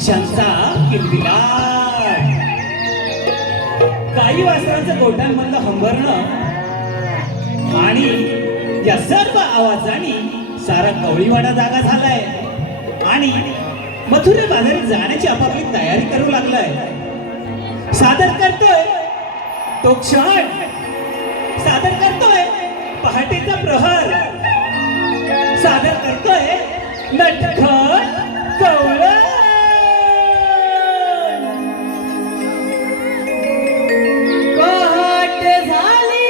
पक्ष्यांचा किलबिलाट, काही वासरांचं गोठ्यांमधलं हंबरणं आणि या सर्व आवाजांनी सारा कवळीवाडा जागा झालाय आणि मथुरे बाजारी जाण्याची आपापली तयारी करू लागलाय. सादर करतोय तो क्षण, सादर करतोय पहाटेचा प्रहर, सादर करतोय नटखट कवळण. पहाट झाली,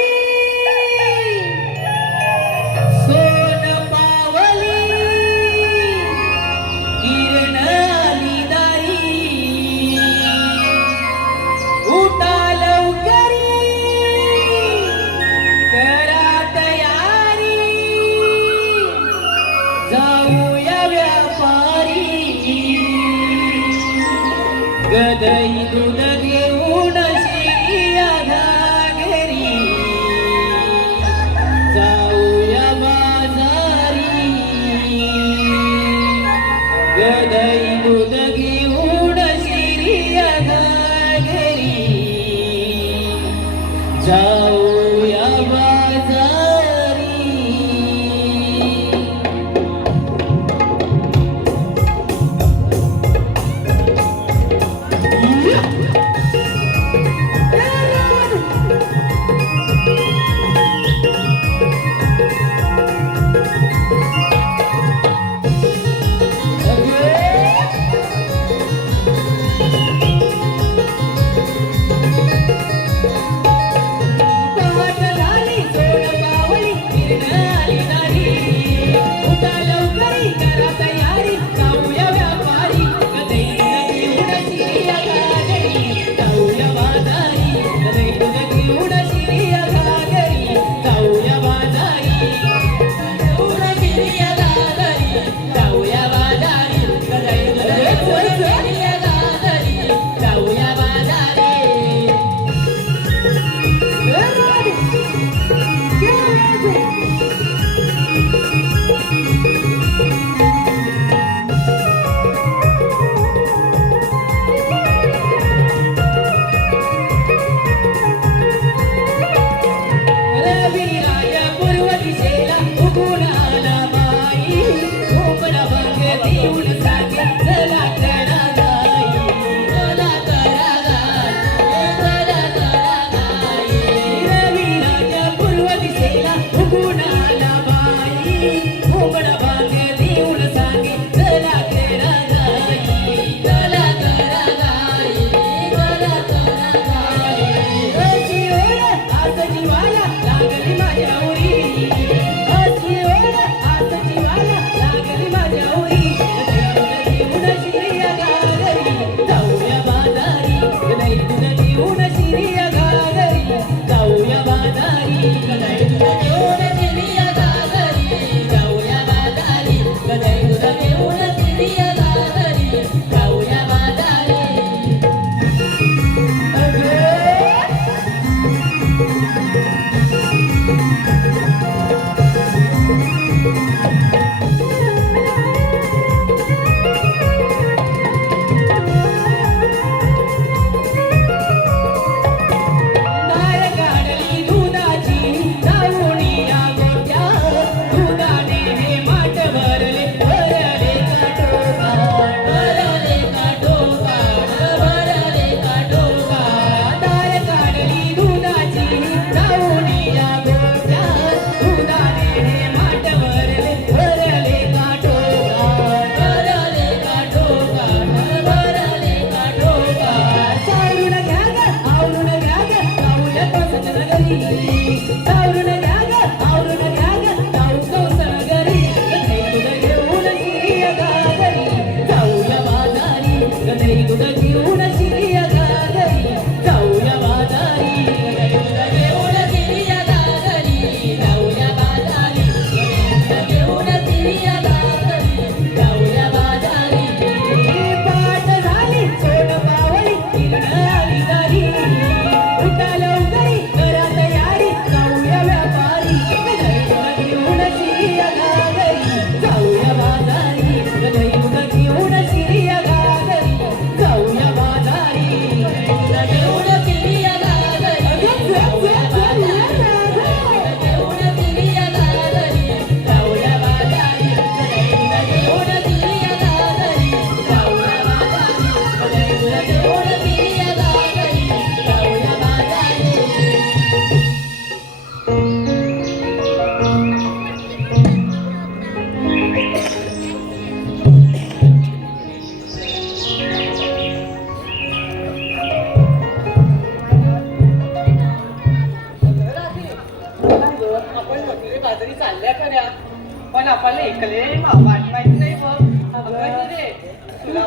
सोन पावली, किरण आली दारी, उठा लवकरी, करा तयारी, जाऊया व्यापारी. गदई दूध घेऊन शिर्या घागरी, जाऊया बाजारी. गदई दूध घेऊन शिर्या घागरी, जाऊया बाजारी.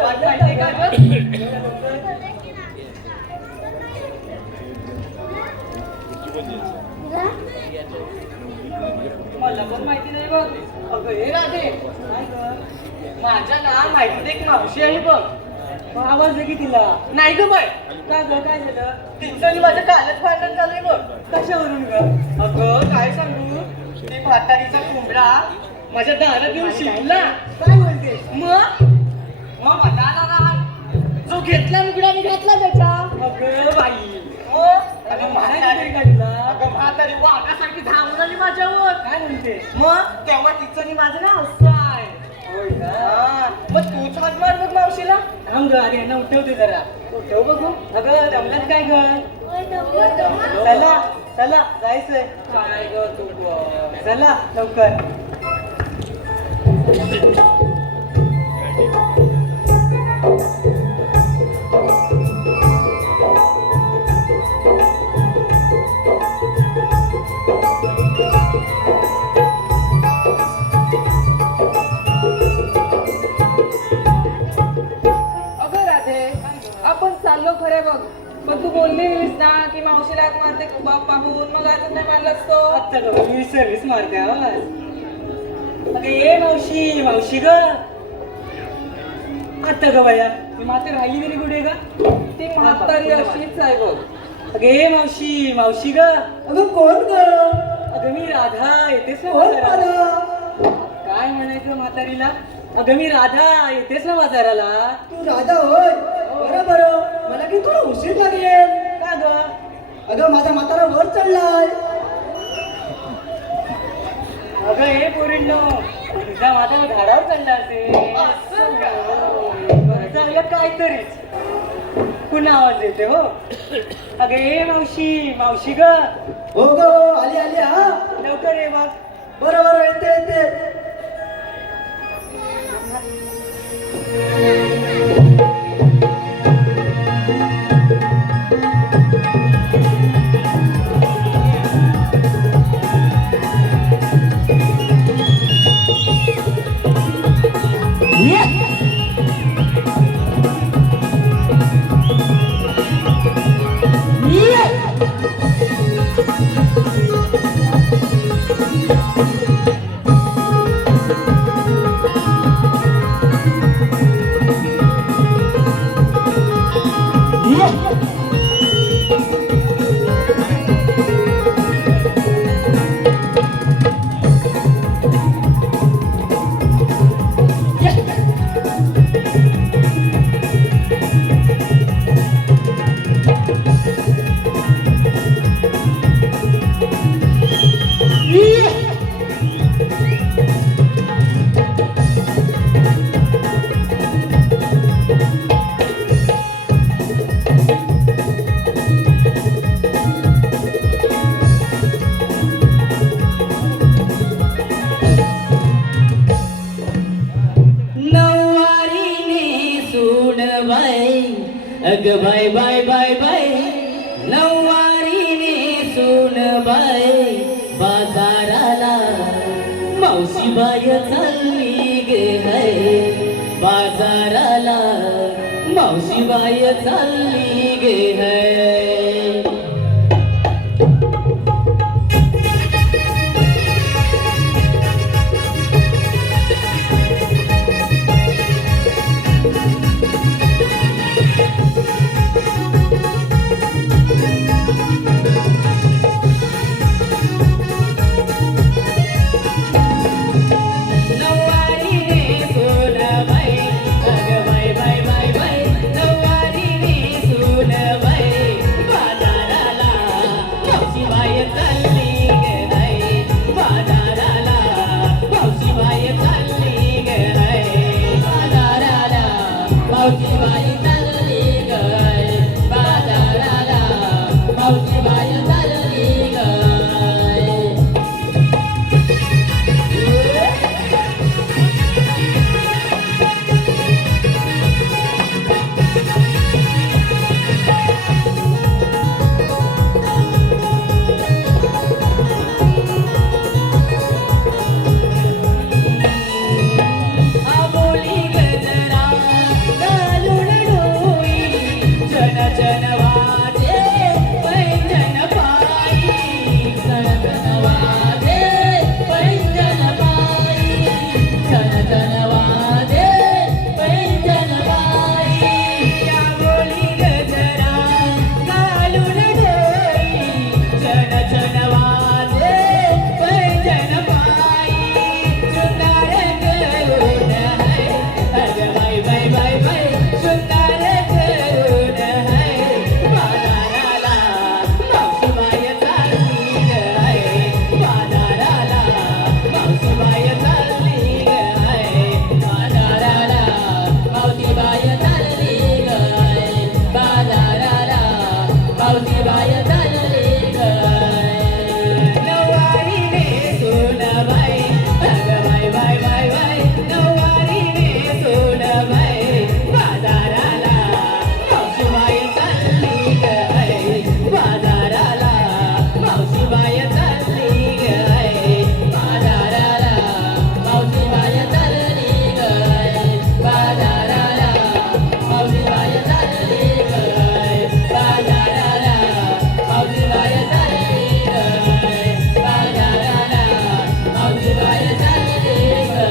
वाट माहिती का गं? मला पण माहिती नाही बघ. अगं हे राधे, काय गं? माझ्या ना माहितीत एक मावशी आहे बघ. मग आवाज दे की तिला. नाही ग बाय. का ग, काय झालं? तिचं आणि माझं कालच भांडण झालंय बघ. कशावरून ग? अगं काय सांगू, ती म्हातारीचा कोंबडा माझ्या दारात येऊन शिकला. काय बोलते? मग म्हणाला ना, जो घेतला मुगडा मी घातला त्याचा. अगं बाई, अगं म्हातारी वाघासारखी धावून आली माझ्यावर. काय म्हणते? मग तेव्हा तिचं आणि माझं ना असं आहे. होय का? मग तूच हात मार बघ मावशीला. थांब ग, अरे यांना उठवते जरा. उठव बघू. अगं दमलात काय ग? चला चला जायचंय. काय ग तू? चला लवकर. अगं राधे, आपण चाललो खरे बघ, पण तू बोललीस ना की मावशीला हात मारते बाप पाहून, मग अजून नाही मारलास तो. आता ग मी सर्विस मारते आवाज. अगं ये मावशी, मावशी ग. आता ग बाया, ती माते राहिली तरी कुठे ग? ती म्हातारी अशीच आहे बघ. अगं ये मावशी, मावशी ग. अगं कोण ग? अगं मी राधा, येतेस ना बाजाराला? काय म्हणायचं म्हातारीला? अगं मी राधा, येतेस ना बाजाराला? तू राधा होय? बरं बरं, मला की थोडा उशीर लागेल. का ग? अगं माझा म्हातारा वर चढलाय. अगं हे पोरींनो, तुझा माझा झाडावर चढला असेल. बरं झालं काहीतरीच. पुन्हा आवाज येते हो. अगं ये मावशी, मावशी ग. हो ग हो, आली आली हा. लवकर ये बघ. बरं बरं, येते येते. अग बाय बाय बाय बाय, नऊवारीने सून बाय बाजाराला. मावशी बाय चालली गे है बाजाराला, मावशी बाय चालली गे है. बाई बाजाराला मावशीबाई चालली ग बाजाराला मावशीबाई चालली ग बाजाराला मावशीबाई चालली ग बाजाराला मावशीबाई चालली ग बाजाराला मावशीबाई चालली ग बाजाराला मावशीबाई चालली ग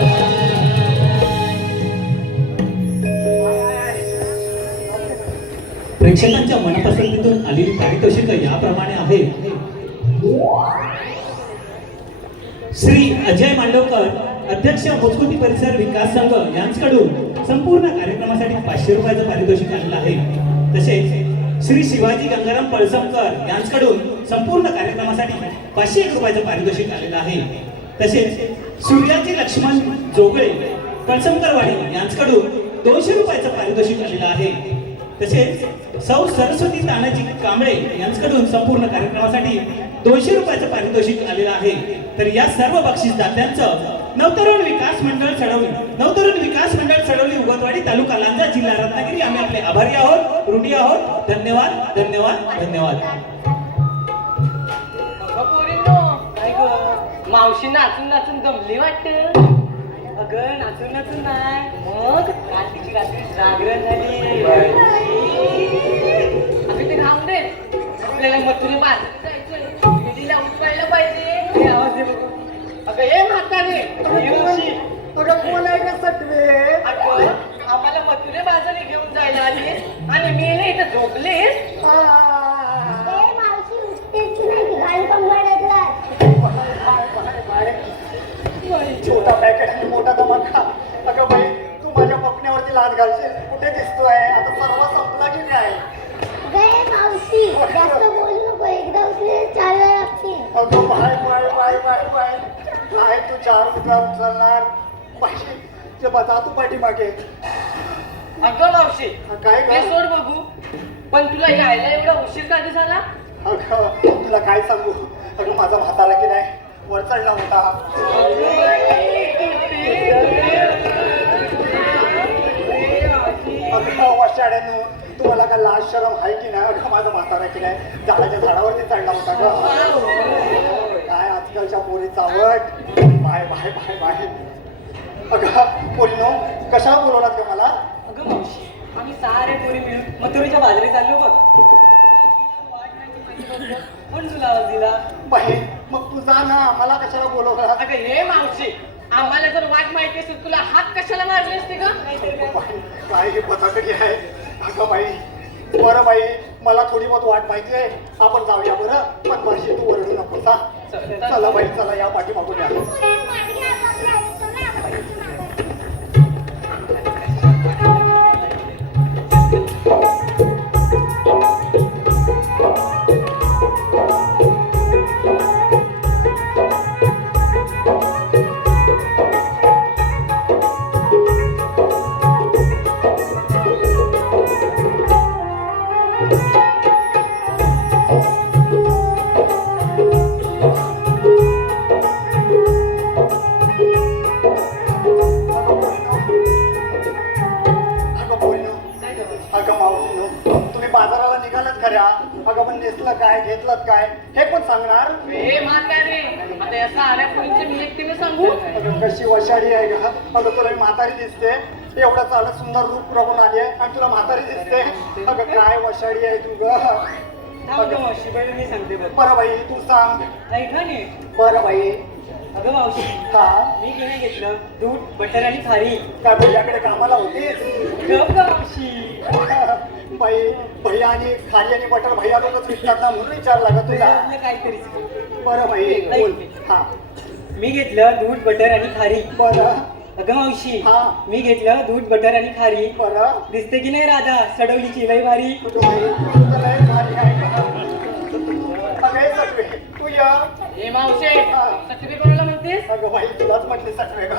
प्रेक्षकांच्या मनपसंतीतून आलेली पारितोषिक याप्रमाणे आहे. श्री अजय मांडवकर, अध्यक्ष मुचकुंदी परिसर विकास संघ यांच्याकडून संपूर्ण कार्यक्रमासाठी 500 रुपयाचं पारितोषिक आलेलं आहे. तसेच श्री शिवाजी गंगाराम पळसमकर यांच्याकडून संपूर्ण कार्यक्रमासाठी 501 रुपयाचं पारितोषिक आलेलं आहे. तसेच सूर्याजी लक्ष्मण जोगळे पळसमकरवाडी यांच्याकडून 200 रुपयाचं पारितोषिक आलेलं आहे. तसेच सौ सरस्वती तानाजी कांबळे यांच्याकडून संपूर्ण कार्यक्रमासाठी 200 रुपयाचं पारितोषिक आलेलं आहे. तर या सर्व बक्षीसदात्यांचं नवतरुण विकास मंडळ सडवली उगतवाडी तालुका लांजा जिल्हा रत्नागिरी आम्ही आपले आभारी आहोत, ऋणी आहोत. धन्यवाद धन्यवाद धन्यवाद. पोरींनो, काय ग मावशी नाचून नाचून दमली वाटत. अगं नाचून नाचून नाही मग रात्रीची रात्री जागरण झाली. अगं ते राहून दे, आपल्याला मथुरे बाजारात जायचंय, मुलीला उठवायला पाहिजे. हे आवाज दे बघू. अगं हे म्हातारे, हे मावशी. अगं कोण आहे का सटवे? अगं आम्हाला मथुरे बाजारी घेऊन जायला आलीस आणि मी ना इथं झोपलीस. मावशी उठतेच नाही घाल कंबरला. छोटा पॅकेट आणि मोठा धमाका. अगं बाई तू माझ्या पपण्यावरती लाच घालशील. कुठे दिसतोय आता? सर्व संपला की नाही? गे मावशी जास्त बोलू नको, एकदा उचले 4 वेळा लागतील. अगं bye bye bye bye bye. काय तू 4 उचलणार? पाहिजे ते बता तू पाठीमागे. अगं मावशी काय ते ग? सोड बघू, पण तुला यायला एवढा उशीर कधी झाला? अगं तुला काय सांगू, अगं माझा म्हातारा की नाही वर चढला होता. अगं वाशाड्यानं तुम्हाला काय लाज शरम आहे की नाही? अगं माझा म्हातारा की नाही झाडाच्या झाडावरती चढला होता ग. काय आजकालच्या पोरीचा आवड. Bye bye bye bye. अगं पोरीनो कशाला बोलवलात का मला? अगं मावशी आम्ही सारे पोरी मिळून मथुरेच्या बाजारी चाललो बघ. पण तुला आवाज दिला. बाई मग तू जा ना, मला कशाला बोलवला? अगं हे मावशी, आम्हाला जर वाट माहिती असेल तुला हात कशाला मारले असते ग? बाई, काय हे बटाकडी आहे? अगं बाई बरं बाई मला थोडी बहुत वाट माहिती आहे, आपण जाऊया बरं. पण माझी तू ओरडू नको सा. चला बाई चला या पाठी मागून या. अगं मावशीनो तुम्ही बाजाराला निघालात खऱ्या, अगं पण नेसलं काय घेतलं काय हे पण सांगणार? हे म्हातारे, आता या साऱ्या पोरींचे मी एकटीने सांगू? अगं कशी वशाडी आहे का? अगं तुला म्हातारी दिसते, एवढं चालत सुंदर रूप रवून आली आहे आणि तुला म्हातारी दिसते. अगं काय वशाडी आहे तू ग. थांब मावशी, पहिले मी सांगते बघ. बरं बाई तू सांग. ऐका नी. बरं बाई. अगं मावशी हा मी घेणे घेतलं दूध, बटर आणि खारी. काय भैयाकडे कामाला होतीस? गप ग मावशी. बाई भैया आणि खाली आणि बटर भैया लोकच विकतात ना म्हणून विचारला का तुला? आपलं काहीतरीच. बरं बाई बोल. हा मी घेतलं दूध, बटर आणि खारी. बरं. अगं मावशी हा. मी घेतलं दूध, बटर आणि खारी. बरं. दिसते की नाही राधा सडवलीची लई भारी? तुझं लय भारी आहे का? अगं हे सटवे तू या. हे मावशे हा. सटवी कोणाला म्हणतेस? अगं बाई तुलाच म्हटले सटवे ग.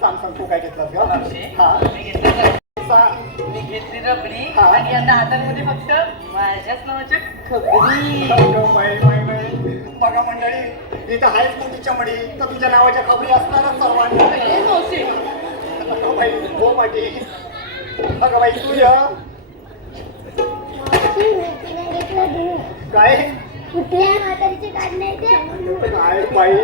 सांग तू काय घेतलास ग? मावशे हा मी घेतलं सांग. मी घेतली रबडी हा. आणि आता हातांमध्ये फक्त माझ्याच नावाच्या खबरी. अगं बाई बाई बाई बघा मंडळी इथं आहेच मोठीच्या मडी तर तुझ्या नावाच्या खबरी असणारच सर्वांना. हे मावशे अगं बाई हो पाठी अगं बाई तू य मावशी तिने घेतलं दूध काय कुठल्या म्हातारीचे काढणे ते काय बाई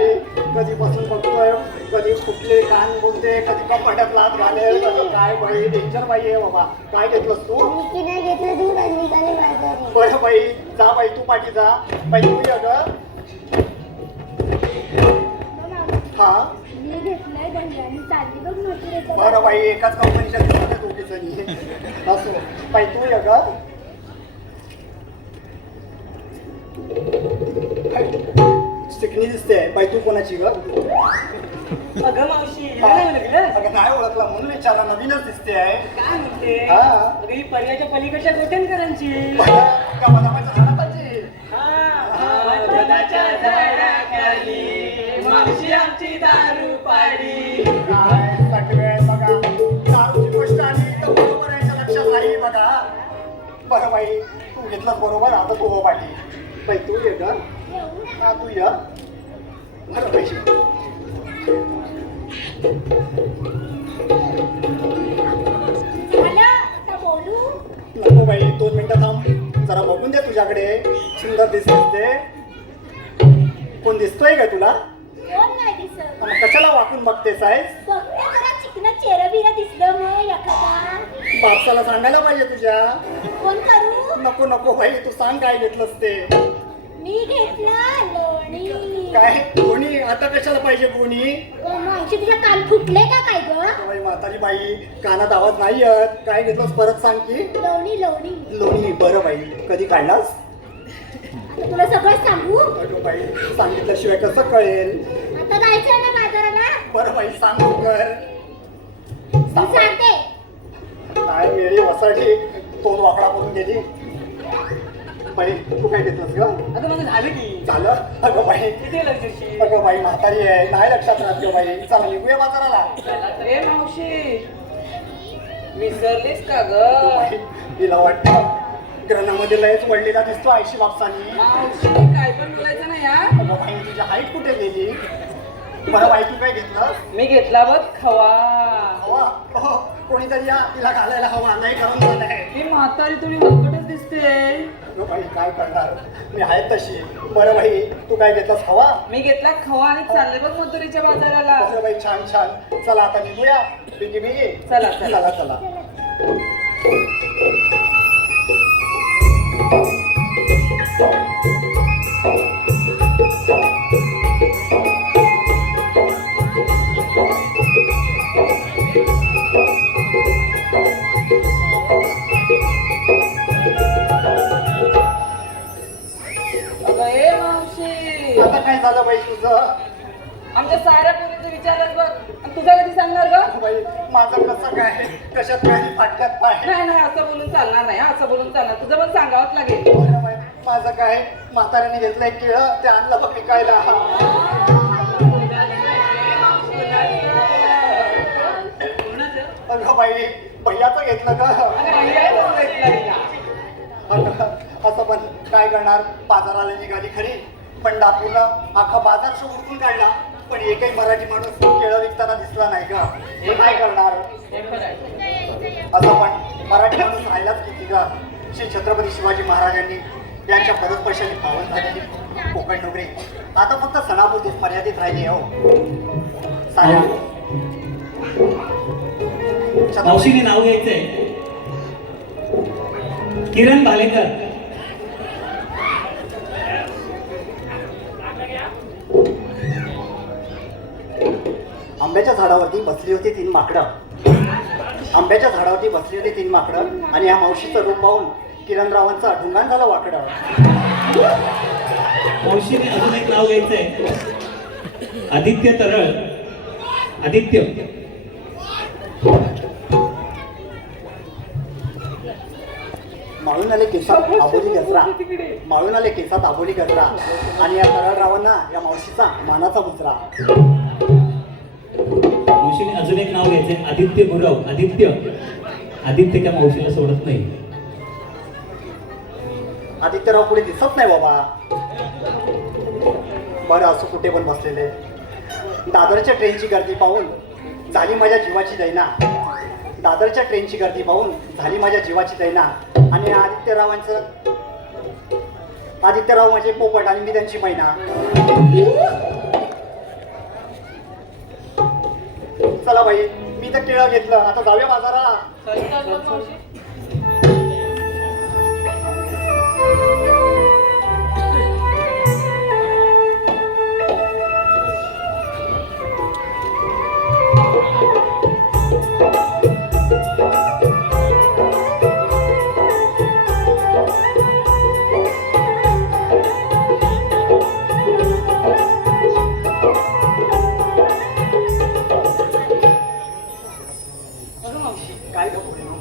कधीपासून बघतोय कधी कुठले कान बोलते कधी कपाटात लात घालेल कधी काय बाई डेंजर बाई आहे बाबा काय घेतलंस तू तिने घेतलं दूध आणि निघाले बाजारी बरं बाई जा बाई तू पाठी जा बाई तू य ग हा मी घेतलंय दंडाने चालली बघ म्हातारीचं बरं बाई एकाच कंपनीच्या दिसतात दोघी जणी असो बाई तू य ग चिकनी दिसते बाई तू कोणाची ग अगं मावशी हिला नाही ओळखलं? अगं नाही ओळखला म्हणून विचारा नवीनच दिसते आहे काय म्हणते हा. अगं ही पर्याच्या पलीकडच्या गोठणकरांची वनाच्या झाडाखाली मावशी आमची दारू पाडी काय सगळे बघा दारूची गोष्ट आली तर बरोबर याच्या लक्षात राहील बघा बरं बाई तू घेतलास बरोबर आता तू हो पाठी बाई तू ये ग हा तू ये बरं बाई झालं आता बोलू नको बाई 2 मिनिटं थांब जरा बघून दे तुझ्याकडे सुंदर दिसते कोण दिसतोय का तुला कोण नाही दिसत मग कशाला वाकून बघतेस आहेस बघते जरा चिकन चेहरा बिरा दिसलं मग एखादा बापसाला सांगायला पाहिजे तुझ्या कोण करू नको नको बाई तू सांग काय घेतलंस ते मी घेतला लोणी काय कोणी आता कशाला पाहिजे कोणी मावशी तुझ्या कान फुटले का काय ग बाई म्हातारी बाई कानात आवाज नाही येत काय घेतलंस परत सांग की लोणी लोणी लोणी बरं बाई कधी काढलास आता तुला सगळं सांगू अगं बाई सांगितल्याशिवाय कसं कळेल आता जायचं ना बाजाराला बरं बाई सांग कर मी सांगते काय वेळी वसाठी तोंड वाकडा करून गेली बाई तू काय घेतलंस ग अगं मग झालं की झालं अगं बाई किती लक्षशी अगं बाई म्हातारी आहे नाही लक्षात राहत गं बाई चला निघूया बाजाराला ए मावशी विसरलीस का ग बाई, तिला वाटतं ग्रहणामध्ये लयच वडलेला दिसतो आयशी बापसानी मावशी काय पण बोलायचं नाही हा अगं बाई तुझी हाईट कुठे गेली बरं बाई तू काय घेतलंस मी घेतला बघ खवा हवा हो कोणीतरी या तिला घालायला हवा नाही करून झालंय ही म्हातारी थोडी हलकटच दिसते अगं बाई काय करणार मी आहे तशी बरं बाई तू काय घेतलंस हवा मी घेतला खवा आणि चालले बघ मथुरीच्या बाजाराला बरं बाई छान छान चला आता निघूया बिगी बिगी चला, चला चला अगं ए मावशी आता काय झालं बाई तुझं आमच्या साऱ्या पोरीचं विचारलं बघ आणि तुझा कधी सांगणार ग बाई माझं कसं काय कशात काय फाटक्यात पाय नाही नाही असं बोलून चालणार नाही असं बोलून चालणार तुझं पण सांगावंच लागेल बरं बाई, माझं काय म्हाताऱ्याने घेतलंय केळं ते आणलं बघ विकायला अगं बाई भैयाचं घेतलं का असं पण काय करणार बाजाराला निघाली खरी पण डाकूनं अख्खा बाजार उडकून काढला पण एकही मराठी माणूस केळं विकताना दिसला नाही का हे काय करणार असं पण मराठी माणूस राहिलाच किती का श्री छत्रपती शिवाजी महाराजांनी यांच्या पदस्पर्शाने पावन झालेली कोकण नोकरी आता फक्त सणापुरतीच मर्यादित राहिली हो साऱ्या मावशीने नाव घ्यायचंय किरण भालेकर. आंब्याच्या झाडावरती बसली होती 3 माकडं आंब्याच्या झाडावरती बसली होती 3 माकडं आणि या मावशीचं रूप पाहून किरणरावांचा ढुंगाण झाला वाकडं. मावशीने अजून एक नाव घ्यायचंय आदित्य तरळ. आदित्य माळून आले केसात आबोली गजरा माळून आले केसात आबोली गजरा आणि या तरळरावांना या मावशीचा मानाचा मुजरा. मावशीने अजून एक नाव घ्यायचंय आदित्य गुरव. आदित्य आदित्य त्या मावशीला सोडत नाही. आदित्यराव पुढे दिसत नाही बाबा. बरं असं कुठे पण बसलेले दादरच्या ट्रेनची गर्दी पाहून झाली माझ्या जीवाची दैना. दादरच्या ट्रेनची गर्दी पाहून झाली माझ्या जीवाची दैना. आणि आदित्यराव माझे पोपट आणि मी त्यांची मैना. चला बाई, मी तर केळं घेतलं, आता जाऊया बाजाराला. काय गं बोलू?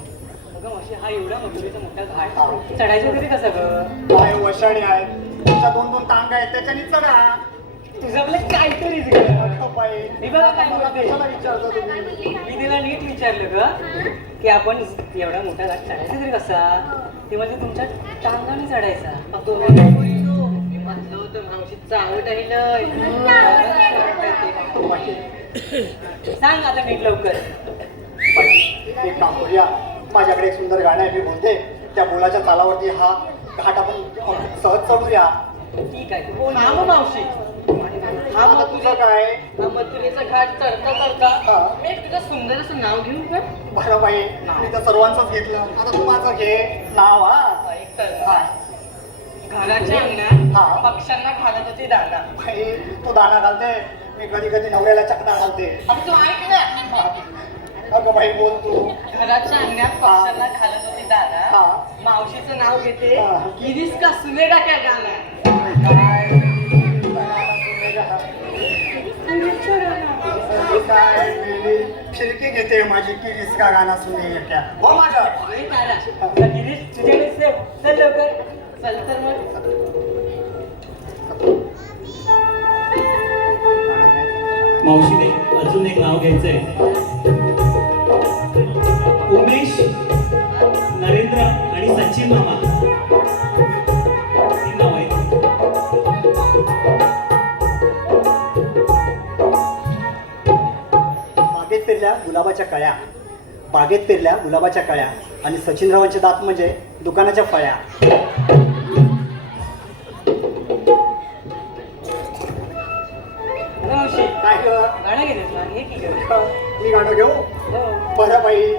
अगं मावशी, हा एवढा मथुरेचा मोठा घाट चढायचं वगैरे कसं गं? काय वशाणी आहेत, तुमच्या 2-2 टांग आहेत, त्याच्याने चढा. तुझं आपलं काहीतरीच गं. अगं बाई, हे बघा काय मला बोलते. कशाला विचारता तुम्ही? मी तिला नीट विचारलं ग की आपण एवढा मोठा घाट चढायचा तरी कसा? ते म्हणजे तुमच्या टांगाने चढायचा. मी म्हटलं होतं मावशी चावत आहे सांग आता नीट लवकर. बाई, एक काम करूया, माझ्याकडे एक सुंदर गाणं आहे, मी बोलते त्या बोलाच्या तालावरती हा घाट आपण सहज चढूया. ठीक आहे तू बोल. हा मग मावशी, हा आता तुझं काय? हा मथुरेचा घाट चढता चढता हा. मी एक तुझं सुंदर असं नाव घेऊन पण बरं बाई, मी तर सर्वांचंच घेतलं, आता तू माझं घे नाव. हा एक तर हा. घराच्या अंगणात हा. पक्ष्यांना घालत होती दादा. बाई, तू दाणा घालते, मी कधी कधी नवऱ्याला चकना घालते. अगं तू ऐक ना. हा. अगं बाई, बोल तू. घराच्या अंगणात पक्ष्यांना घालत होती दादा. हा. मावशीचं नाव घेते हा. गिरीश का सुनेगा क्या गाना. काय काय फिरकी घेते माझी की रिस्का गाणं सुने त्या. हो माझं. अरे तारा, आता गिरीश तुझ्याकडे सेव. चल लवकर. चल तर मग. मावशीने अजून एक नाव घ्यायचंय. उमेश, नरेंद्र आणि सचिन मामा, तीन नाव आहेत. बागेत पेरल्या गुलाबाच्या कळ्या, बागेत पेरल्या गुलाबाच्या कळ्या आणि सचिनरावांचे दात म्हणजे दुकानाच्या फळ्या. मावशी काय ग? गाणं घेतेस ना हे की गं? मी गाणं घेऊ? हो. बरं बाई.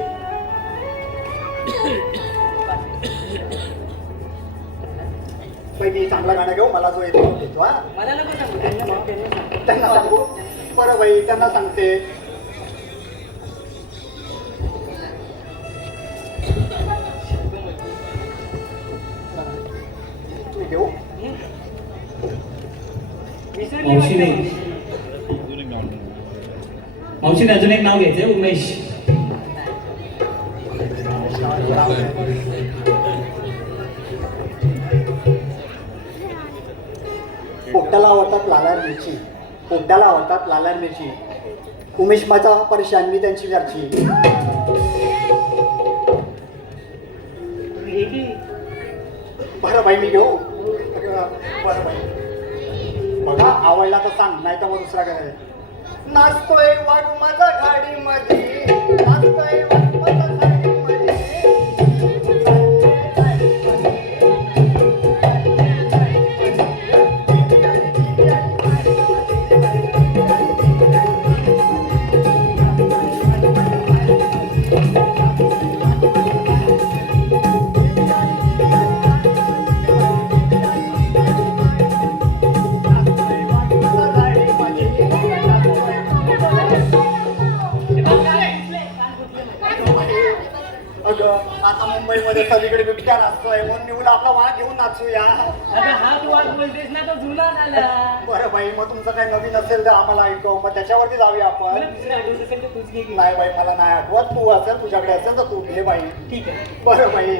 बाई, मी चांगलं गाणं घेऊ, मला जो येतो तो घेतो. हा, मला नको सांगू, त्यांना माफ त्यांना सांग. त्यांना सांगू. बरं बाई, त्यांना सांगते. मी घेऊ? विसरली मावशीने वाटतं. मावशीने अजून एक नाव घ्यायचंय. उमेश. पोपट्याला आवडतात लालार मिरची, पोपट्याला आवडतात लालार मिरची. उमेश माझा परेशान, मी त्यांची घरची. हे की बरं बाई, मी घेऊ? बरं बाई. बघा, आवडला तर सांग, नाही तर मग दुसरा काय. नाचतोय वाघ माझा गाडीमध्ये, नाचतोय वाघ माझा गाडीमध्ये. अगं, आता मुंबईमध्ये सगळीकडे बिबट्या नाचतोय, म्हणून निवड आपला वाघ घेऊन नाचूया. अगं हा तू आज बोलतेस ना तो जुना झाला. बरं बाई, मग तुमचं काही नवीन असेल तर आम्हाला ऐकव, मग त्याच्यावरती जाऊया मला आपण. दुसरा ऍड्रेस असेल तर तूच घे की. नाही बाई, मला नाही आठवत. तू असेल, तुझ्याकडे असेल तर तू घे बाई. ठीक आहे. बरं बाई.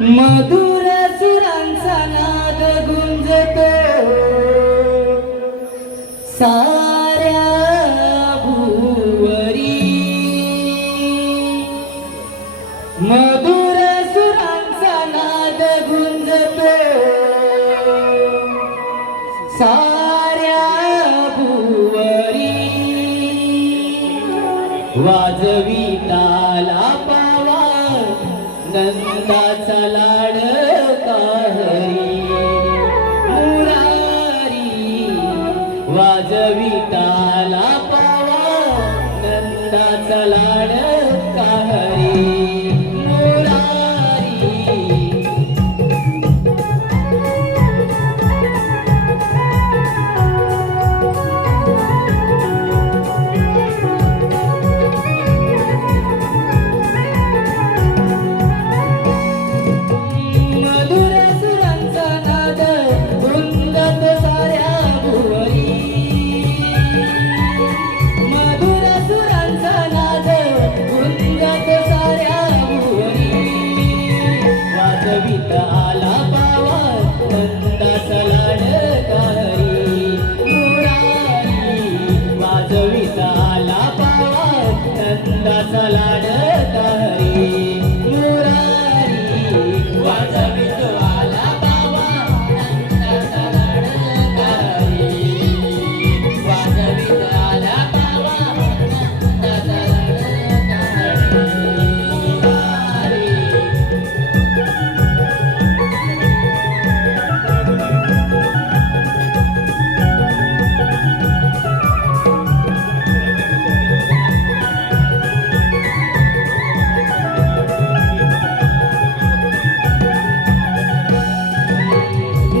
मधुर सुरांचा नाद गुंजतो साऱ्या भुवरी, मधुर सुरांचा नाद गुंजतो साऱ्या भुवरी, वाजविताला पावा नंदाचा लाडका हरी मुरारी, वाजविताला पावा नंदाचा लाडका हरी मुरारी. मधुर सुरांचा नाद गुंजतो साऱ्या भुवरी, मधुर सुरांचा नाद गुंजतो साऱ्या भुवरी, वाजवित आला बावा नंदाचा लाडका हरी मुरारी, वाजवित आला बावा नंदाचा लाडका हरी मुरारी, वाजवित आला बाबा नंदाचा लाडका हरी, वाजवित आला बाबा नंदाचा लाडका हरी.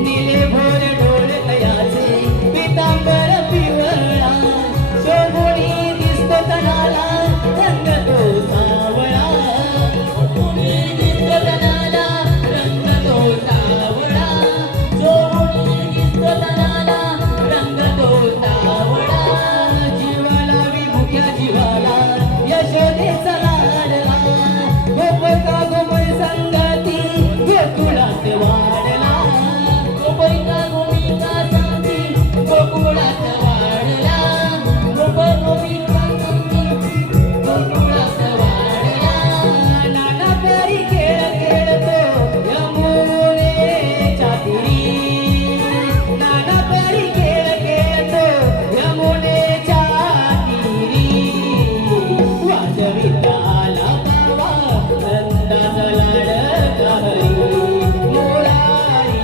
निले भोर डोल तयाचे पितांबर पिवळा, शोभुनी दिसतो तनाला रंग तो सावळा, शोभुनी दिसतो तनाला रंग तो सावळा, शोभुनी दिसतो तनाला रंग तो सावळा, जीवाला विमुख्या जीवाला यशोदेचा लाडला, गोपका गोमय संगती गोकुळात वाढला, गोपिका गोपिका संगती गोकुळात वाढला, गोपिका संगती गोकुळात वाढला, नाना परी खेळ खेळतो यमुनेच्या तीरी, नाना परी खेळ खेळतो यमुनेच्या तीरी, वाजवित आला बाबा नंदाचा लाडका हरी मुरारी,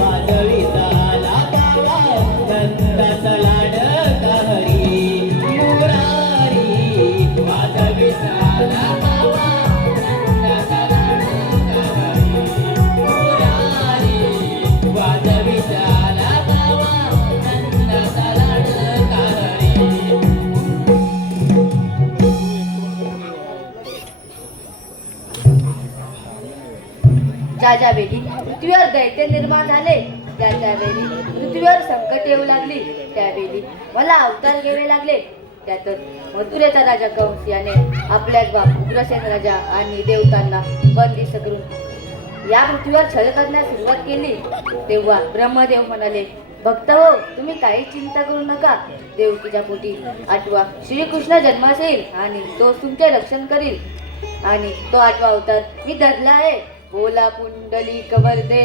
वाजवित आला बाबा नंदाचा लाडका हरी मुरारी, वाजवित आला बाबा नंदाचा लाडका हरी मुरारी, वाजवित आला बाबा नंदाचा लाडका हरी. ज्या ज्या वेळी पृथ्वीवर दैत्य निर्माण झाले, त्या त्यावेळी पृथ्वीवर संकट येऊ लागली, त्यावेळी मला अवतार घ्यावे लागले. त्यातच मथुरेचा राजा कंस याने आपल्याच बाप उग्रसेन राजा आणि देवतांना बंदिस्त करून या पृथ्वीवर छळ करण्यास सुरुवात केली. तेव्हा ब्रह्मदेव म्हणाले, भक्त हो, तुम्ही काही चिंता करू नका. देवकीच्या पोटी आठवा श्रीकृष्ण जन्मास येईल आणि तो तुमचे रक्षण करील. आणि तो आठवा अवतार मी धरला आहे. बोला पुंडलिक वरदे.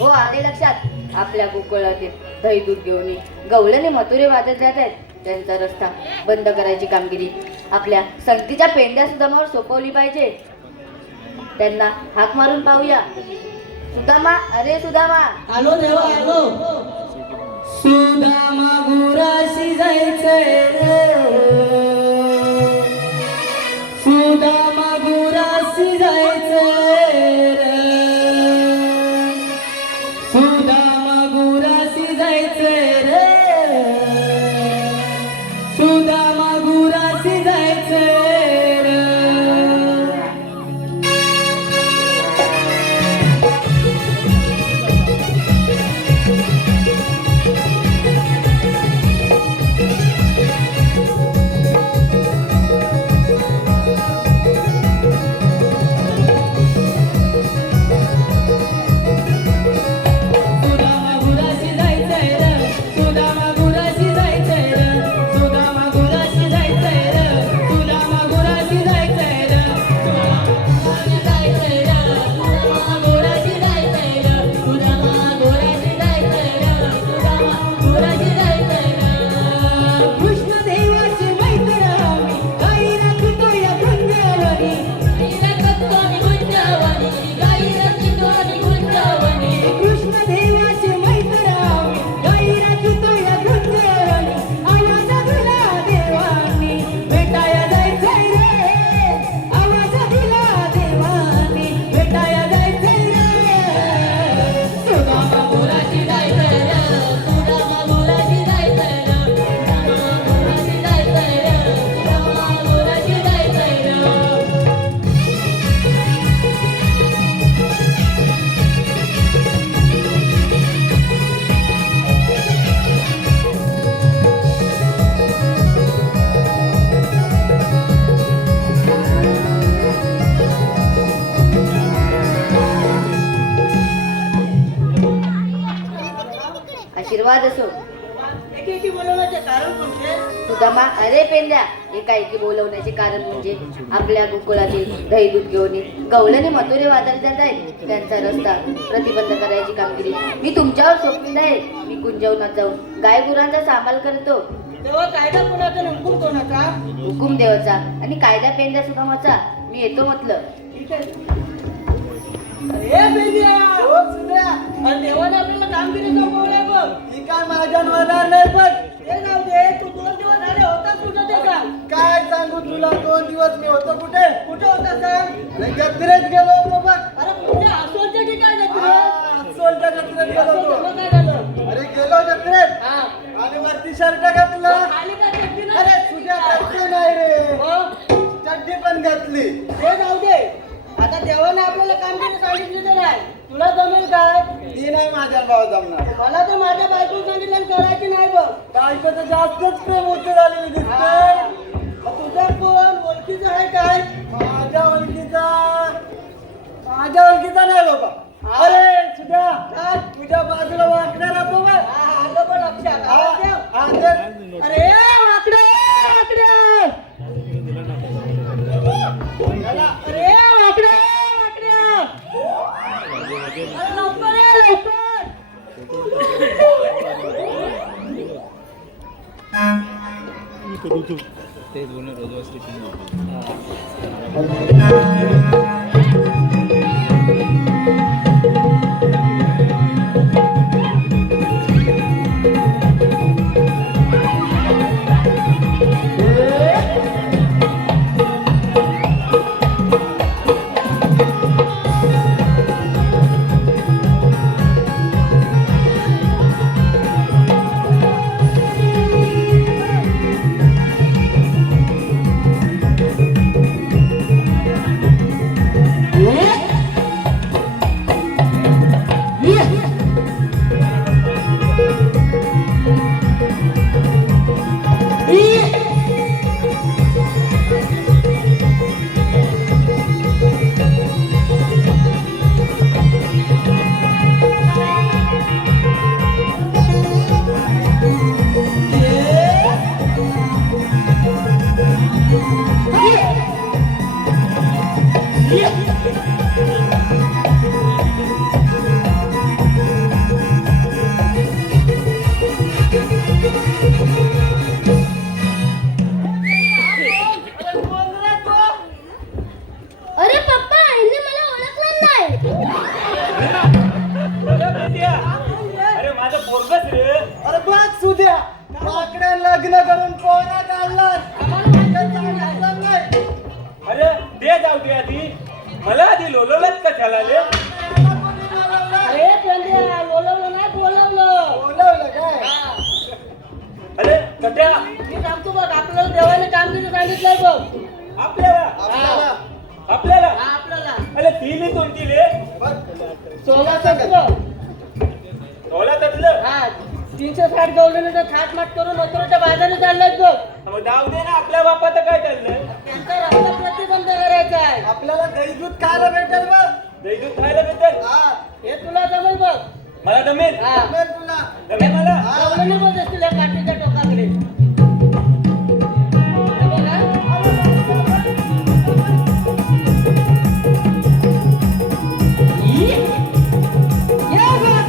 हो, आले लक्षात. आपल्या गोकुळातील दही दूध घेऊन गवळणी मथुरे वाजत जात आहेत. त्यांचा रस्ता बंद करायची कामगिरी आपल्या संगतीच्या पेंड्या सुदामावर सोपवली पाहिजे. त्यांना हाक मारून पाहूया. सुदामा, अरे सुदामा. आलो देवा, आलो. सुदामा गुराशी जायचंय रे, सुदामा गुराशी जायचंय रे, सुदामा गुराशी जायचंय रे, सुदामा गुराशी जायचंय रे. भेटाया जायचंय रे आवाज दिला देवानी भेटाया जायचंय रे सुदामा गुराची जायचंय रे सुदामा गुराची जायचंय रे सुदामा गुराची जायचंय रे सुदामा गुराची जायचंय रे आशीर्वाद असो. एकेकी बोलवण्याचे कारण कोणते? सुदामा, अरे पेंड्या, एकाएकी बोलवण्याचे कारण म्हणजे आपल्या गोकुळातील दही दूध घेऊन गवळणी मथुरे वादळ जात आहेत त्यांचा रस्ता प्रतिबंध करायची कामगिरी मी तुमच्यावर सोपवित आहे. मी कुंजवनात जाऊन गाय गुरांचा सांभाळ करतो. तेव्हा कायदा कुणाचा आणि हुकूम कोणाचा? हुकुम देवाचा आणि कायदा पेंड्या सुदामाचा. मी येतो म्हटलं. ठीक आहे. अरे बेबिया, हो सुद्या. आणि देवाने आपल्याला कामगिरी सोपवलंय बघ. ही काय माझ्या होणार नाही पण ते जाऊ दे, तू 2 दिवस झाले होतास कुठं ते सांग. काय सांगू तुला 2 दिवस मी होतो कुठे कुठं होता सांग? जत्रेत गेलो होतो बघ अरे कुठे आसोलच्या ठिकाणी जातो? सोलच्या जत्रेत गेलो होतो आसोलचं काय झालं? अरे गेलो जत्रेत हा. आणि वरती शर्ट घातलं खाली काय चड्डी नाही? अरे तुझ्या चड्डी नाही रे मग? चड्डी पण घातली ते जाऊ दे. आता देवाने आपल्याला कामगिरी सांगितलेलं नाही. तुला जमेल काय? ती नाही माझ्या भाव जमणार मला तर माझ्या बायकोला सांगितलं आणि करायची नाही बघ. बायको तर जास्तच प्रेम होते झालेली दिसतंय मग तुझा कोण ओळखीचं आहे काय? माझ्या ओळखीचा नाही बाबा अरे सुद्या तुझ्या बाजूला वाकणार तो बघ हा, आलं बघ लक्षात. आवाज ठेव. हा, ते- अरे वाकड्या वाकड्या अरे वाकड्या वाकड्या अरे लवकर ये लवकर अरे पप्पा यांनी मला ओळखलं नाही. अरे माझं पोरगच रे. अरे बघ सुद्या वाकड्या लग्न करून पोरा काढला नाही अरे दे जाऊ दे आधी. मला आधी लोलवलंच का चालाले. अरे पेंड्या बोलवलं नाही बोलवलं. बोलवलं काय अरे कट्या मी सांगतो बघ आपल्याला देवाने कामगिरी सांगितलंय बघ. आपल्याला आपल्याला आपल्याला हा, आपल्याला अरे तिने कोणती रे. बघ 16 सत्र. तोला तसलं. हा 360 गवळणीचं थाटमाट करून मथुरेच्या बाजारात चाललाय बघ. मग जाऊ दे ना आपल्या बापाचं काय चाललंय. त्यांचा रस्ता प्रतिबंध करायचा आहे. आपल्याला दही दूध खायला भेटेल बघ दही दूध खायला भेटेल. हा हे तुला जमेल बघ. मला जमेल. हा भेटेल तुला जमेल मला. गवळणी बघ असतील या काठीच्या टोकाकडे. हे बघा. ये बघ.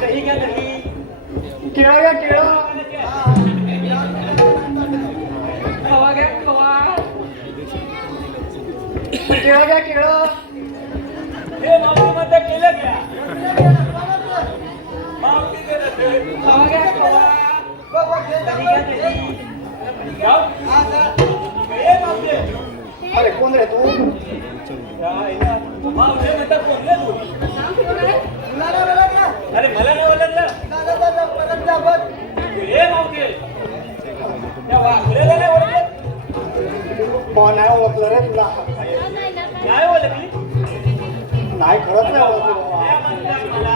दही घ्या दही. केळं घ्या केळं. खवा घ्या खवा. केळं घ्या केळं. हे मावशीमध्ये केलं घ्या. मावशी केलं ते. खवा घ्या खवा. दही घ्या दही. जाऊ. हे मावशी. अरे कोण रे तू? मावशी म्हणतात कोण रे तू? अरे मला नाही ओळखलं. हे मावशी. त्या वाकड्याला नाही ओळखलं. नाही ओळखलं रे तुला. नाही ओळखली. नाही खरंच नाही ओळखलं बाबा. त्या म्हणतात मला.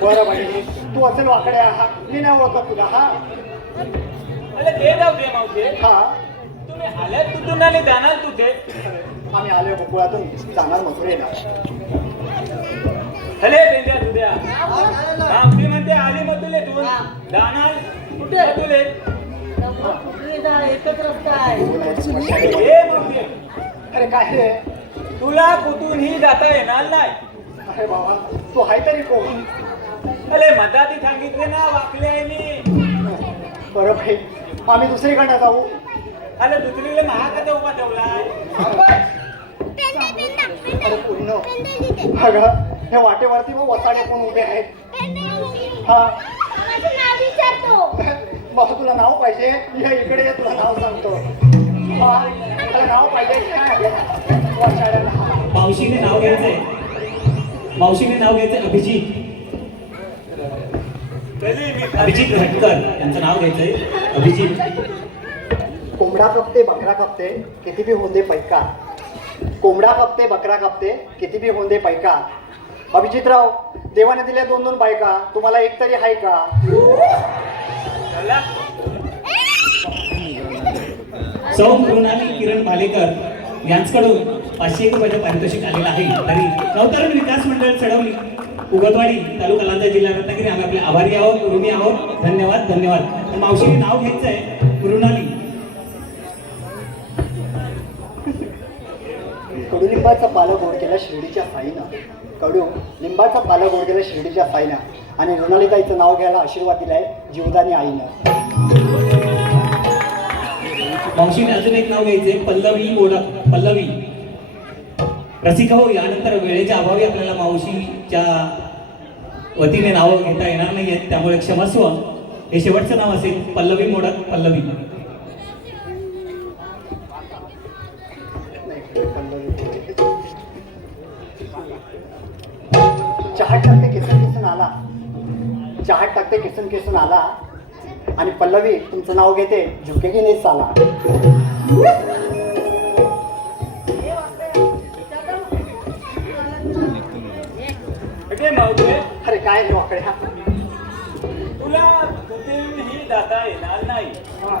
बरं बहिणी तू असेल वाकड्या हा मी नाही ओळखत तुला. हा अरे ते जाऊ दे मावशी. हा तुम्ही आल्यात कुठून आले जाणार कुठे? आम्ही आलोय गोकुळातून जाणार मथुरेला. हले पेंद्या तुझ्या मावशी म्हणते आली मग तुले तू जाणार कुठे तुले? एकच रस्ता आहे. हे मावशी अरे काय रे? तुला कुठूनही जाता येणार नाही. अरे बाबा तू आहे तरी कोण? अरे मधाती सांगितले ना वाकले आहे मी. बरं भाई आम्ही दुसरीकडे जाऊ. अरे दुसरीला महाकाचा उभा ठेवलाय. अरे पूर्ण अगं हे वाटेवरती मग वसाडे कोण उभे आहेत. हा माझं नाव विचारतो. मग तुला नाव पाहिजे ये इकडे ये तुला नाव सांगतो. हा तुला नाव पाहिजे काय वसाड्याला. मावशीने नाव घ्यायचंय. मावशीने नाव घ्यायचंय अभिजित. अभिजित घटकर यांचं नाव घ्यायचंय. अभिजित. कोंबडा कपते बकरा कपते किती बी होंदे पैका. कोंबडा कपते बकरा कपते किती बी होंदे पैका. अभिजितराव देवाने दिल्या 2-2 बायका तुम्हाला एक तरी आहे का? सौ मृणाली किरण भालेकर यांच्याकडून 500 रुपयाचं पारितोषिक आलेलं आहे. तरी नवतरुण विकास मंडळ चढवली उगतवाडी तालुका लांजा जिल्हा रत्नागिरी आम्ही आपले आभारी आहोत ऋणी आहोत. धन्यवाद धन्यवाद. मावशीने नाव घ्यायचंय मृणाली. कडुलिंबाचा पाला गोड केला शिर्डीच्या साईनं. कडू लिंबाचा पाला गोड केला शिर्डीच्या साईनं आणि मृणालिताईचं नाव घ्यायला आशीर्वाद दिलाय जीवदानी आईनं. मावशीने अजून एक नाव घ्यायचंय पल्लवी मोडक. पल्लवी. रसिका हो यानंतर वेळेच्या अभावी आपल्याला मावशीच्या वतीने नावं घेता येणार नाहीयेत त्यामुळे क्षमस्व. हे शेवटचं नाव असेल पल्लवी मोडक. पल्लवी. चहाट टाकते किसन किसन आला. चहाट टाकते किसन किसन आला आणि पल्लवी तुमचं नाव घेते झुकेगी नाही साला. मावशी अरे काय रे वाकड्या. तुला कुठेही जाता येणार नाही.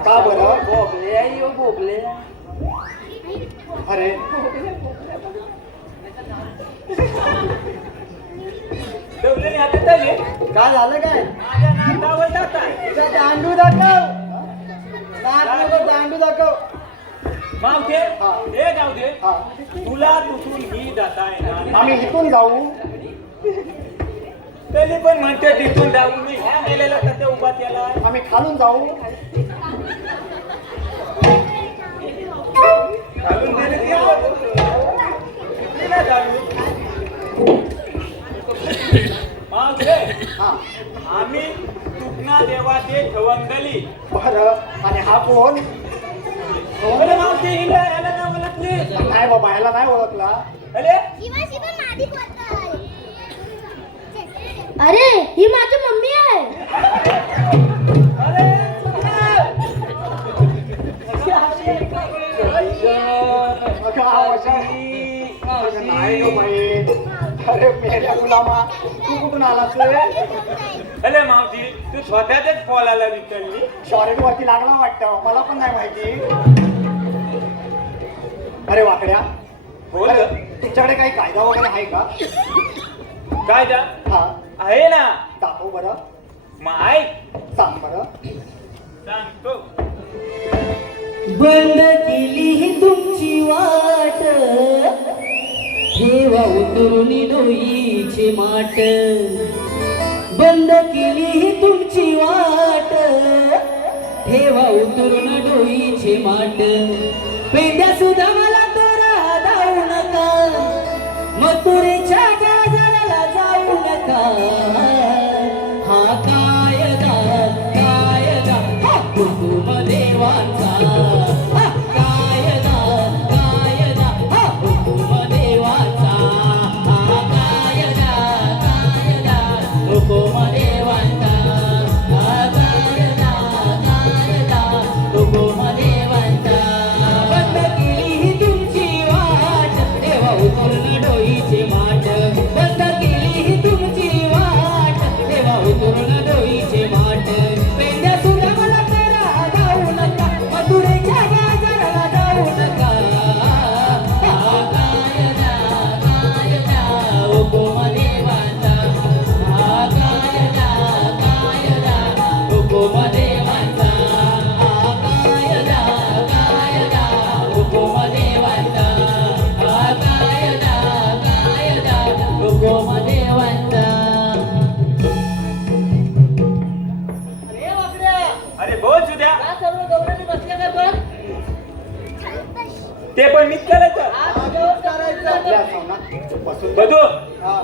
का बरं? बोबले आहे यो बोबले. अरे ठेवलेली हातात आली. काय झालं काय? माझ्या नातावर जात आहे. तुझा दांडू दाखव. दांडू दाखव. मावशे हे जाऊ दे. हा तुला तुटून ही जाता येणार नाही. आम्ही इथून जाऊ. तरी पण म्हणते तिथून जाऊ मी ह्या मेलेला त्याच्या उभा केला. आम्ही खालून जाऊ. घालून दिले की किती नाही घालू. मावशे हा आम्ही तुकना देवाचे ठवंगली. बरं आणि हा कोण? अरे मावशे हिला याला नाव ओळखले. नाही बाबा याला नाही ओळखला. अरे अरे ही माझी मम्मी आहे. अरे अगं, अगं, नाही गं बाई. अरे मेल्या गुलामा तू कुठून आलास रे? अरे मावशी तू स्वतःच्याच फॉलाला विचारली. शॉरेट वरती लागला वाटतं मला पण नाही माहिती. अरे वाकड्या बोल अरे, तुमच्याकडे काही कायदा वगैरे आहे का? काय जा हा आहे ना. दाखव बरं. मग ऐक सांग बरं. सांगतो. बंद केली ही तुमची वाट ठेवा उतरून डोईचे माट. बंद केली ही तुमची वाट ठेवा उतरून डोईचे माट पेंड्या सुद्धा मला तोरा धावू नका मथुरेच्या बाजाराला जाऊ नका हा कायदा कायदा हा हुकूम देवाचा हा कायदा कायदा हा हुकूम देवाचा हा कायदा कायदा हुकूम देवाचा हा कायदा कायदा हुकूम देवाचा बंद केली ही तुमची वाट तेव्हा उतरून डोईचे माट बंद केली ही तुमची वाट तेव्हा उतरून डोईचे माट पेंड्या सुद्धा मला तेरा जाऊ नका मथुरेच्या बाजाराला जाऊ नका हा कायदा कायदा हुकूम देवाचा हा कायदा कायदा हुकूम देवाचा हा कायदा कायदा हुकूम देवाचा हा कायदा कायदा हुकूम देवाचा अरे वाकड्या, अरे बोल सुद्या का सर्व गौरवी बसले काय पण? ते पण मीच करायचं आज तुझ्यावर करायचं. या सोना, बसून बघू हा.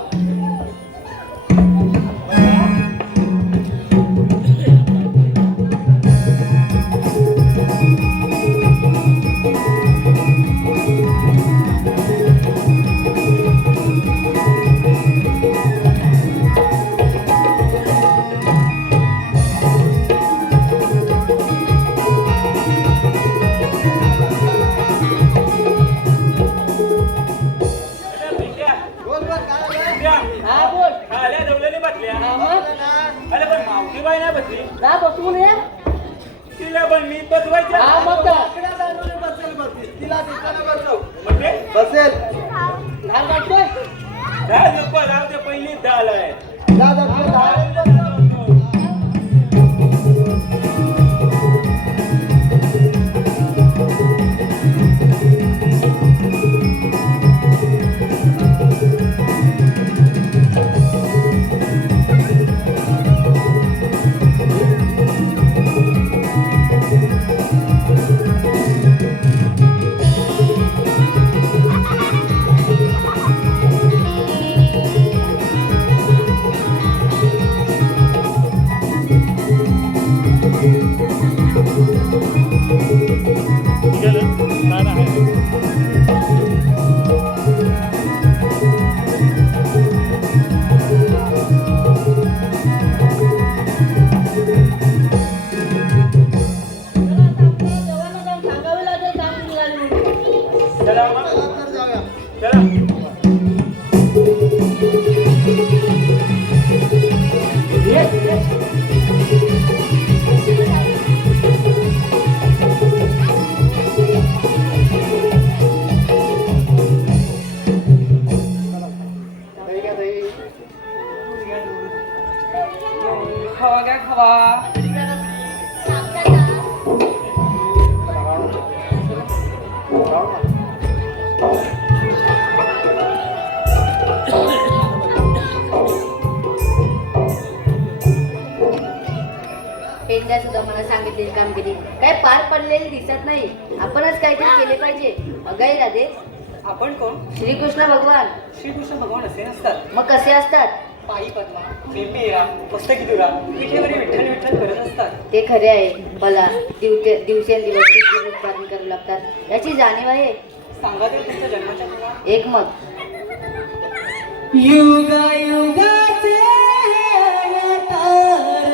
बोल हा बोल. आल्या जवळली बसल्या हा मग? अरे पण मावशी बाई नाही बसली जा बसवून ये. तिला पण मी बसवायच्या हा मग जा. तिला तिकडे बसव म्हणजे बसेल धार काढतोय. दहा नको जाऊ दे पहिलीच झालंय जा, जा, तू जा. जवाना जाऊन सांगावे लागेल काम निघाले म्हणून. चला मग चला दही घ्या, दही. खावा घ्या खावा राहू ना. पेंड्या सुद्धा मला सांगितलेली कामगिरी काय पार पडलेली दिसत नाही आपणच काहीतरी केले पाहिजे अगाई राधे आपण कोण? श्रीकृष्ण भगवान श्रीकृष्ण भगवान असे नसतात. मग कसे असतात पायी पद्मा, बेंबीरा, मस्तकीदुरा, विठेवरी विठ्ठल विठ्ठल करत असतात. ते खरे आहे मला दिवसेंदिवस किती उत्पादन करू लागतात याची जाणीव आहे सांगा तर तुमच्या जन्माच्या मुला. एक मत युगा युगाचे अवतार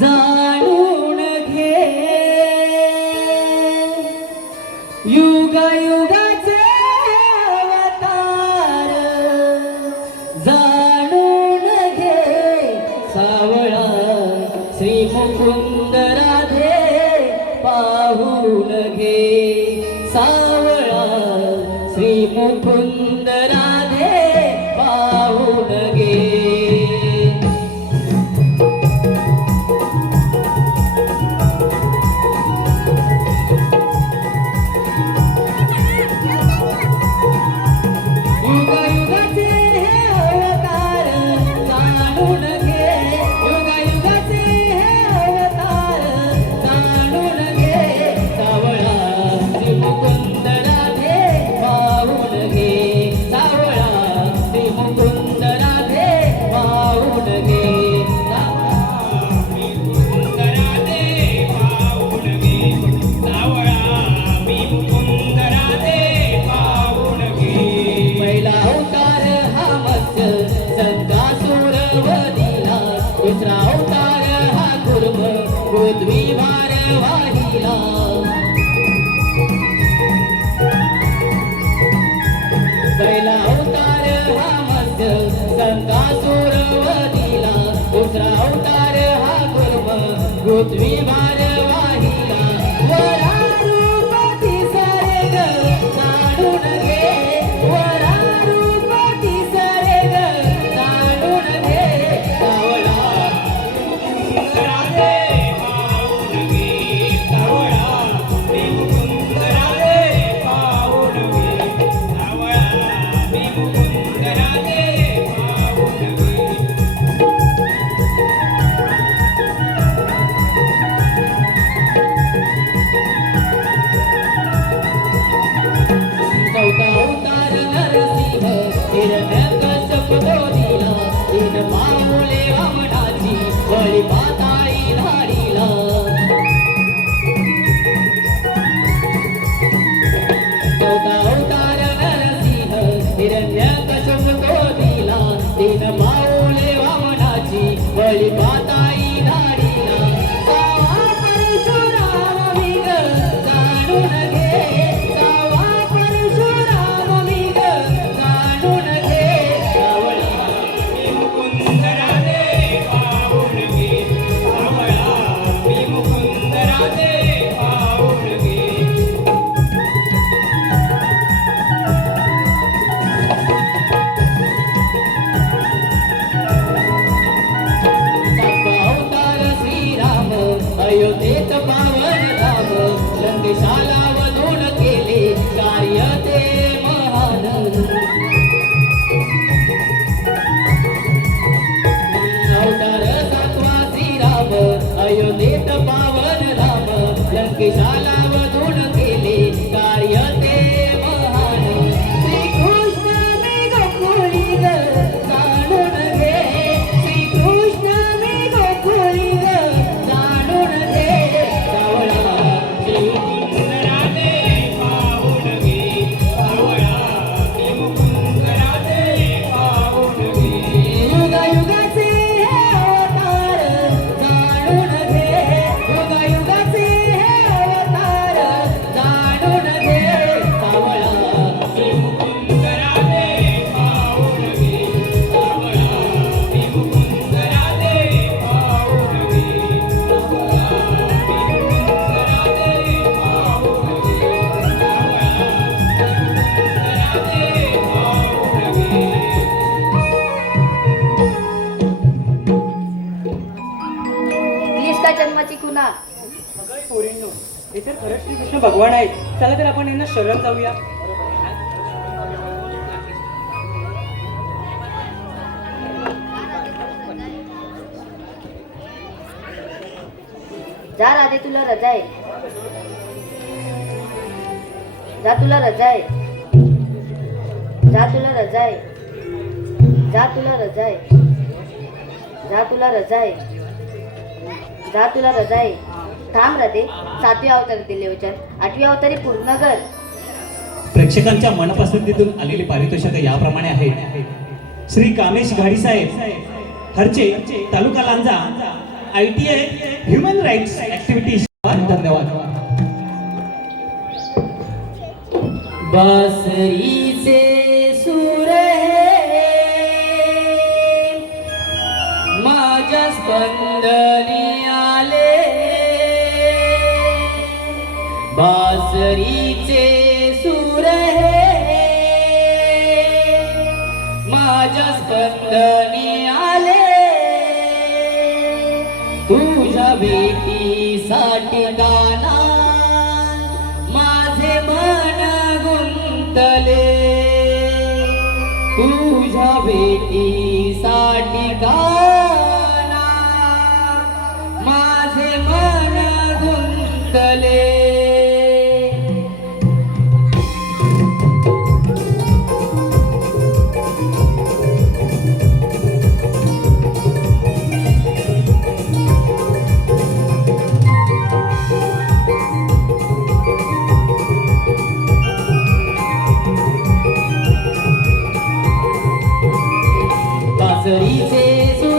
जाणून घे युगा युगाचे अवतार जाणून घे सावळा श्री मुकुंद राधे पाहून घे सावळा श्री मुकुंद राधे पाहून घे युगायुगाचे हे अवतार जाणून घे दुसरा अवतार हा कुर्म पृथ्वी भार वाहिला पहिला अवतार हा मत्स्य संकासुर वधिला दुसरा अवतार हा कुर्म पृथ्वी भार वाहिला वरारूपती सरे ग जाणून घे वरारूपती सरे ग जाणून घे सावळा राधे पाहून घे सावळा मी मुकुंद राधे पाहून घे सावळा मी मुकुंद राधे पाहून घे चौथा अवतार नरसिंह हिरण्यकश्यप तो दिला तीन पाऊले वामनाची बळी पाताळी धाडीला चौथा अवतार नरसिंह हिरण्यकश्यप तो दिला तीन पाऊले वामनाची बळी पाताळी धाडीला सावा परशुराम मी ग जाणून घे सावा परशुराम मी ग जाणून घे सावळा मी मुकुंद राधे पाहून घे सावळा मी मुकुंद राधे पाहून घे सातवा अवतार श्रीराम अयोध्येत पावन धाम लंकेशाला वधून केले कार्य ते महान अवतार सातवा श्रीराम अयोध्येत पावन धाम लंकेशाला वधून केले कार्य ते महान श्रीकृष्ण मी गोकुळी ग जाणून घे श्रीकृष्ण मी गोकुळी ग जाणून घे सावळा मुकुंद राधे पाहून घे सावळा मी मुकुंद राधे पाहून घे युगायुगाचे हे अवतार जाणून घे युगायुगाचे हे अवतार जाणून घे सावळा मी मुकुंद राधे पाहून घे सावळा मी मुकुंद राधे पाहून घे सावळा मी मुकुंद राधे पाहून घे इंग्लिश का जन्माची खुणा अगं पोरींनो हे तर खरंच श्रीकृष्ण भगवान आहेत चला तर आपण यांना शरण जाऊया जा राधे तुला रजा आहे जा तुला रजा आहे जा तुला रजा आहे जा तुला रजा आहे जा तुला रजा आहे जा तुला रजा आहे थांब राधे 7व्या अवतारी दिले वचन 8व्या अवतारी पूर्ण कर प्रेक्षकांच्या मनपसंतीतून आलेले पारितोषिक याप्रमाणे आहे श्री कामेश घाडी साहेब हरचे तालुका Lanja ITI human rights activities धन्यवाद बासरीचे सूर हे माझ्या स्पंदनी आले बासरीचे सूर हे माझ्या स्पंदनी आले तुझ्या भेटीसाठी गाना माझे मन गुंतले तुझ्या भेटीसाठी गाना माझे मन गुंतले बासरीचे सूर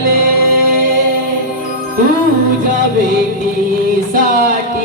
झाले तुझ्या भेटीसाठी